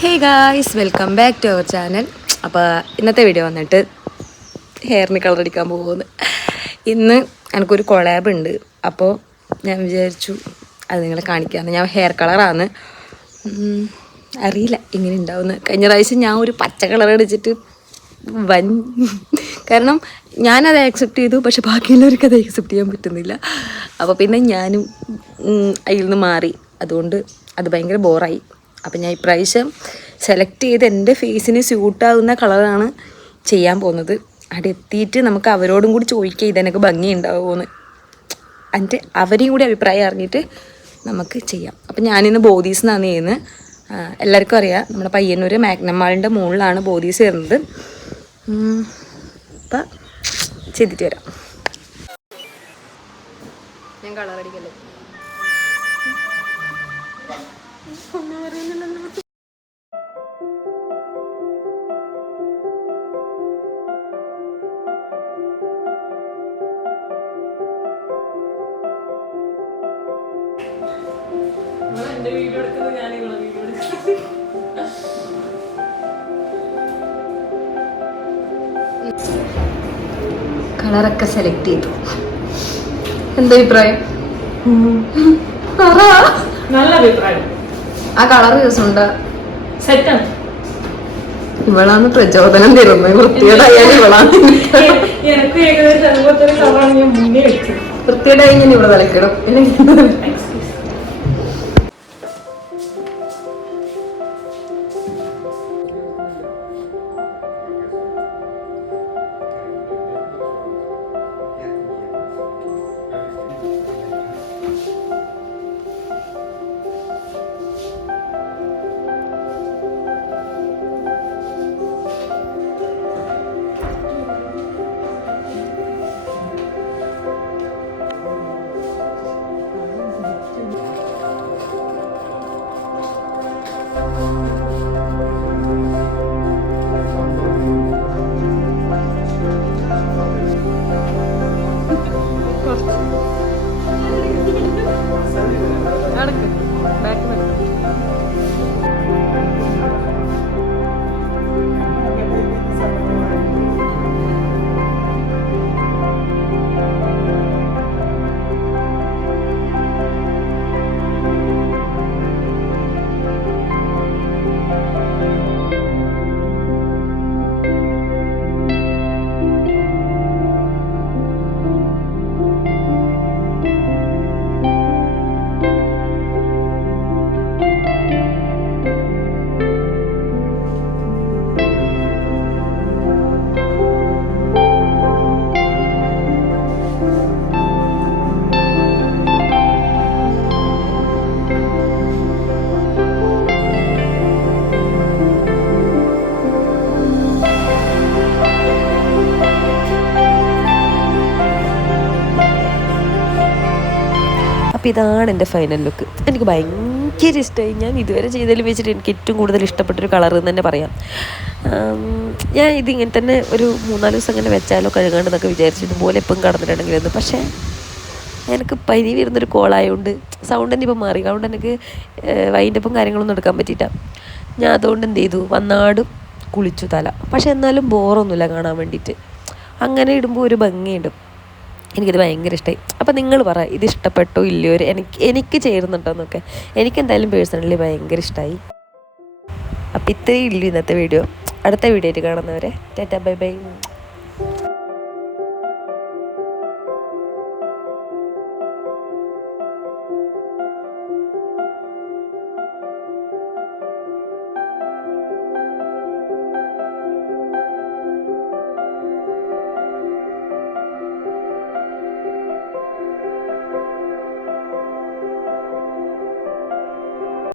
Hey guys, welcome back to our channel. അപ്പോൾ ഇന്നത്തെ video വന്നിട്ട് ഹെയറിന് കളർ അടിക്കാൻ പോകുന്നു. ഇന്ന് എനിക്കൊരു കൊളാബ് ഉണ്ട്. അപ്പോൾ ഞാൻ വിചാരിച്ചു അത് നിങ്ങളെ കാണിക്കാമെന്ന്. ഞാൻ ഹെയർ കളറാണ്, അറിയില്ല എങ്ങനെ ഉണ്ടാവുമെന്ന്. കഴിഞ്ഞ പ്രാവശ്യം ഞാൻ ഒരു പച്ച കളർ അടിച്ചിട്ട് കാരണം ഞാനത് ആക്സെപ്റ്റ് ചെയ്തു, പക്ഷെ ബാക്കിയുള്ളവർക്ക് അത് ആക്സെപ്റ്റ് ചെയ്യാൻ പറ്റുന്നില്ല. അപ്പോൾ പിന്നെ ഞാനും അതിൽ നിന്ന് മാറി. അതുകൊണ്ട് അത് ഭയങ്കര ബോറായി. അപ്പം ഞാൻ ഇപ്രാവശ്യം സെലക്ട് ചെയ്ത് എൻ്റെ ഫേസിന് സ്യൂട്ടാകുന്ന കളറാണ് ചെയ്യാൻ പോകുന്നത്. അവിടെ എത്തിയിട്ട് നമുക്ക് അവരോടും കൂടി ചോദിക്കുക ഇതെനിക്ക് ഭംഗി ഉണ്ടാവുമോയെന്ന്. എന്നിട്ട് അവരെയും കൂടി അഭിപ്രായം അറിഞ്ഞിട്ട് നമുക്ക് ചെയ്യാം. അപ്പം ഞാനിന്ന് ബോധീസ് എന്നാണ് ചെയ്യുന്നത്. എല്ലാവർക്കും അറിയാം, നമ്മുടെ പയ്യന്നൂർ മാഗ്നം മാളിൻ്റെ മുകളിലാണ് ബോധീസ് വരുന്നത്. അപ്പം ചെയ്തിട്ട് വരാം. ഞാൻ കളറടിക്കല്ലേ വീഡിയോ എടുക്കുന്നത്, ഞാൻ വീഡിയോ എടുക്കുന്നത്. കളറൊക്കെ സെലക്ട് ചെയ്തു. എന്താ അഭിപ്രായം? നല്ല അഭിപ്രായം. ആ കളർ രസമുണ്ട്, സെറ്റാണ്. ഇവളാണ് പ്രചോദനം തരുന്നത്. വൃത്തികേടായാലും ഇവളാണ്. എനിക്ക് ഏകദേശം അതുപോലത്തെ കളറാണ് ഞാൻ മുന്നേ വെച്ചത്. വൃത്തികേടായി ഞാൻ ഇവിടെ വിലക്കിടും. അപ്പോൾ ഇതാണ് എൻ്റെ ഫൈനൽ ലുക്ക്. എനിക്ക് ഭയങ്കര ഇഷ്ടമായി. ഞാൻ ഇതുവരെ ചെയ്തതിൽ വെച്ചിട്ട് എനിക്ക് ഏറ്റവും കൂടുതൽ ഇഷ്ടപ്പെട്ടൊരു കളർ എന്ന് തന്നെ പറയാം. ഞാൻ ഇതിങ്ങനെ തന്നെ ഒരു 3-4 ദിവസം അങ്ങനെ വെച്ചാലോ കഴുകാണ്ടെന്നൊക്കെ വിചാരിച്ചു, ഇതുപോലെ എപ്പം കടന്നിട്ടുണ്ടെങ്കിലെന്ന്. പക്ഷേ എനിക്ക് പനി വരുന്നൊരു കോളായതുകൊണ്ട് സൗണ്ട് തന്നെ ഇപ്പം മാറി. അതുകൊണ്ട് എനിക്ക് വൈൻഡപ്പും കാര്യങ്ങളൊന്നും എടുക്കാൻ പറ്റിയിട്ട. ഞാൻ അതുകൊണ്ട് എന്ത് ചെയ്തു, വന്നാടും കുളിച്ചു തല. പക്ഷെ എന്നാലും ബോറൊന്നുമില്ല കാണാൻ വേണ്ടിയിട്ട്. അങ്ങനെ ഇടുമ്പോൾ ഒരു ഭംഗിയുണ്ട്. എനിക്കിത് ഭയങ്കര ഇഷ്ടമായി. അപ്പോൾ നിങ്ങൾ പറ, ഇത് ഇഷ്ടപ്പെട്ടോ ഇല്ലയോ, എനിക്ക് ചേരുന്നുണ്ടോ എന്നൊക്കെ. എനിക്കെന്തായാലും പേഴ്സണലി ഭയങ്കര ഇഷ്ടമായി. അപ്പോൾ ഇത്രയും ഇല്ലു ഇന്നത്തെ വീഡിയോ. അടുത്ത വീഡിയോ ആയിട്ട് കാണുന്നവരെ ടാറ്റാ ബൈ ബൈ.